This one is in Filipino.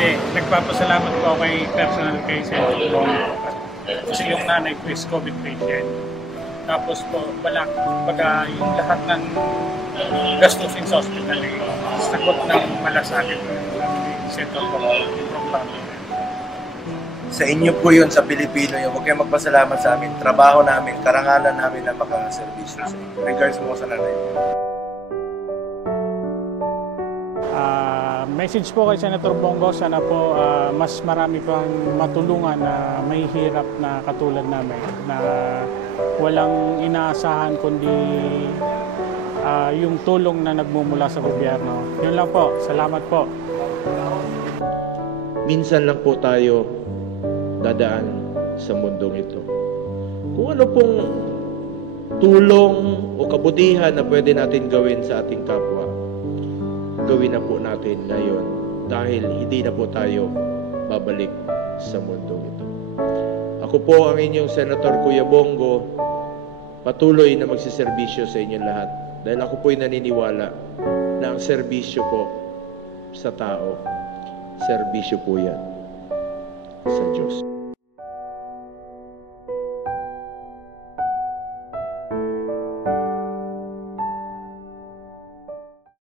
Hindi, nagpapasalamat po ako kay Senator Bongo. Kasi yung nanay ko is COVID patient. Tapos po, baga yung lahat ng gastusin sa hospital ay sagot ng malasakit ni Senator Bongo. Sa inyo po yun, sa Pilipino yun. Huwag kayong magpasalamat sa amin. Trabaho namin, karangalan namin na makaservisyo sa inyo. Regards mo sa nanay. Message po kay Senator Bongo, sana po mas marami pang matulungan na may hirap na katulad namin na walang inaasahan kundi yung tulong na nagmumula sa gobyerno. Yun lang po. Salamat po. Minsan lang po tayo dadaan sa mundong ito. Kung ano pong tulong o kabutihan na pwede natin gawin sa ating kapwa, gawin na po natin ngayon dahil hindi na po tayo babalik sa mundong ito. Ako po ang inyong Senator Kuya Bongo, patuloy na magsiservisyo sa inyong lahat dahil ako po'y naniniwala na ang serbisyo po sa tao, serbisyo po yan sa Diyos.